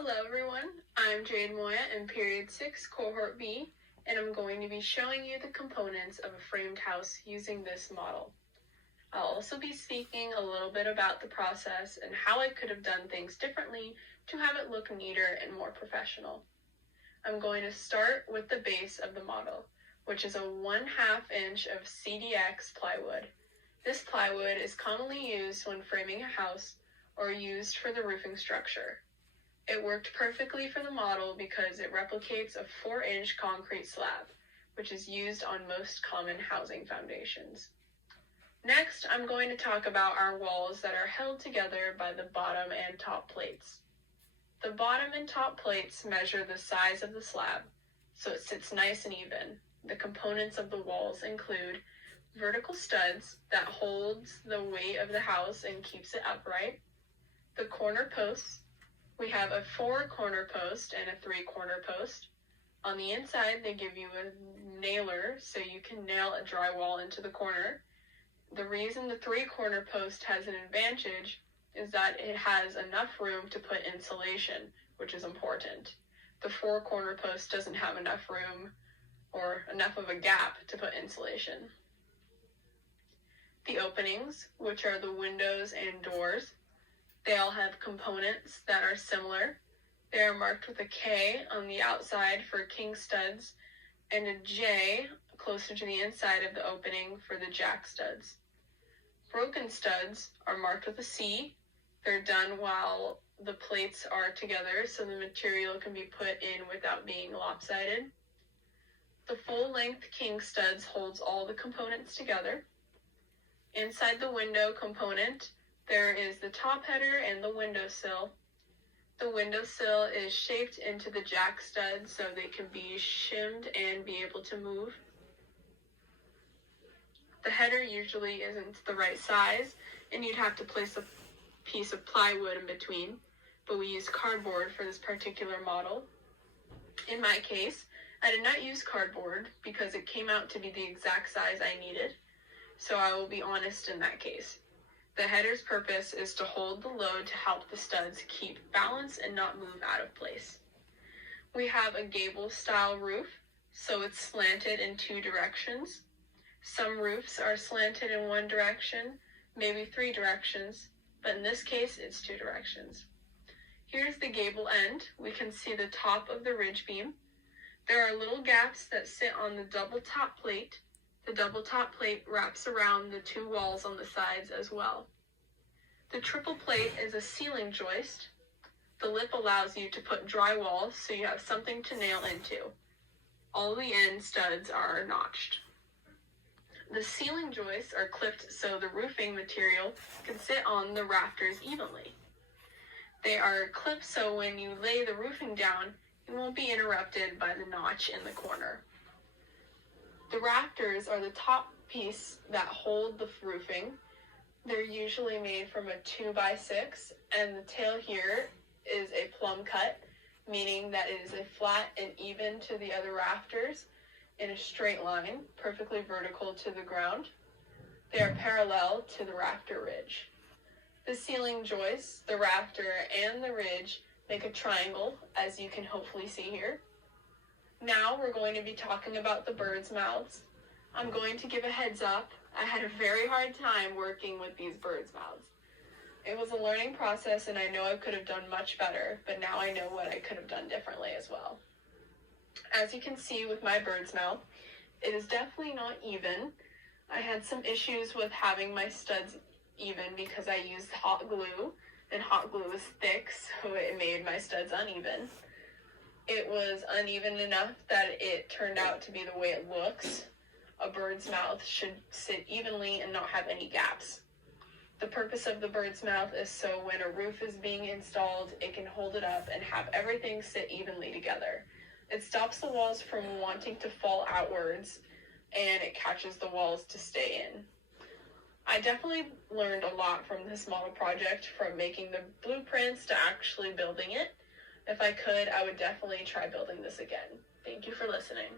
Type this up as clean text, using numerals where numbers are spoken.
Hello everyone, I'm Jade Moya in Period 6, Cohort B, and I'm going to be showing you the components of a framed house using this model. I'll also be speaking a little bit about the process and how I could have done things differently to have it look neater and more professional. I'm going to start with the base of the model, which is a 1/2 inch of CDX plywood. This plywood is commonly used when framing a house or used for the roofing structure. It worked perfectly for the model because it replicates a 4-inch concrete slab, which is used on most common housing foundations. Next, I'm going to talk about our walls that are held together by the bottom and top plates. The bottom and top plates measure the size of the slab, so it sits nice and even. The components of the walls include vertical studs that holds the weight of the house and keeps it upright, the corner posts. We have a 4-corner post and a 3-corner post. On the inside, they give you a nailer so you can nail a drywall into the corner. The reason the 3-corner post has an advantage is that it has enough room to put insulation, which is important. The 4-corner post doesn't have enough room or enough of a gap to put insulation. The openings, which are the windows and doors, they all have components that are similar. They are marked with a K on the outside for king studs and a J closer to the inside of the opening for the jack studs. Broken studs are marked with a C. They're done while the plates are together so the material can be put in without being lopsided. The full-length king studs holds all the components together. Inside the window component, there is the top header and the windowsill. The windowsill is shaped into the jack studs so they can be shimmed and be able to move. The header usually isn't the right size and you'd have to place a piece of plywood in between, but we use cardboard for this particular model. In my case, I did not use cardboard because it came out to be the exact size I needed, so I will be honest in that case. The header's purpose is to hold the load to help the studs keep balance and not move out of place. We have a gable style roof, so it's slanted in 2 directions. Some roofs are slanted in 1 direction, maybe 3 directions, but in this case it's 2 directions. Here's the gable end. We can see the top of the ridge beam. There are little gaps that sit on the double top plate. The double top plate wraps around the 2 walls on the sides as well. The triple plate is a ceiling joist. The lip allows you to put drywall so you have something to nail into. All the end studs are notched. The ceiling joists are clipped so the roofing material can sit on the rafters evenly. They are clipped so when you lay the roofing down, it won't be interrupted by the notch in the corner. The rafters are the top piece that hold the roofing. They're usually made from a 2x6, and the tail here is a plumb cut, meaning that it is a flat and even to the other rafters in a straight line, perfectly vertical to the ground. They are parallel to the rafter ridge. The ceiling joists, the rafter, and the ridge make a triangle, as you can hopefully see here. Now we're going to be talking about the bird's mouths. I'm going to give a heads up. I had a very hard time working with these bird's mouths. It was a learning process and I know I could have done much better, but now I know what I could have done differently as well. As you can see with my bird's mouth, it is definitely not even. I had some issues with having my studs even because I used hot glue, and hot glue is thick, so it made my studs uneven. It was uneven enough that it turned out to be the way it looks. A bird's mouth should sit evenly and not have any gaps. The purpose of the bird's mouth is so when a roof is being installed, it can hold it up and have everything sit evenly together. It stops the walls from wanting to fall outwards, and it catches the walls to stay in. I definitely learned a lot from this model project, from making the blueprints to actually building it. If I could, I would definitely try building this again. Thank you for listening.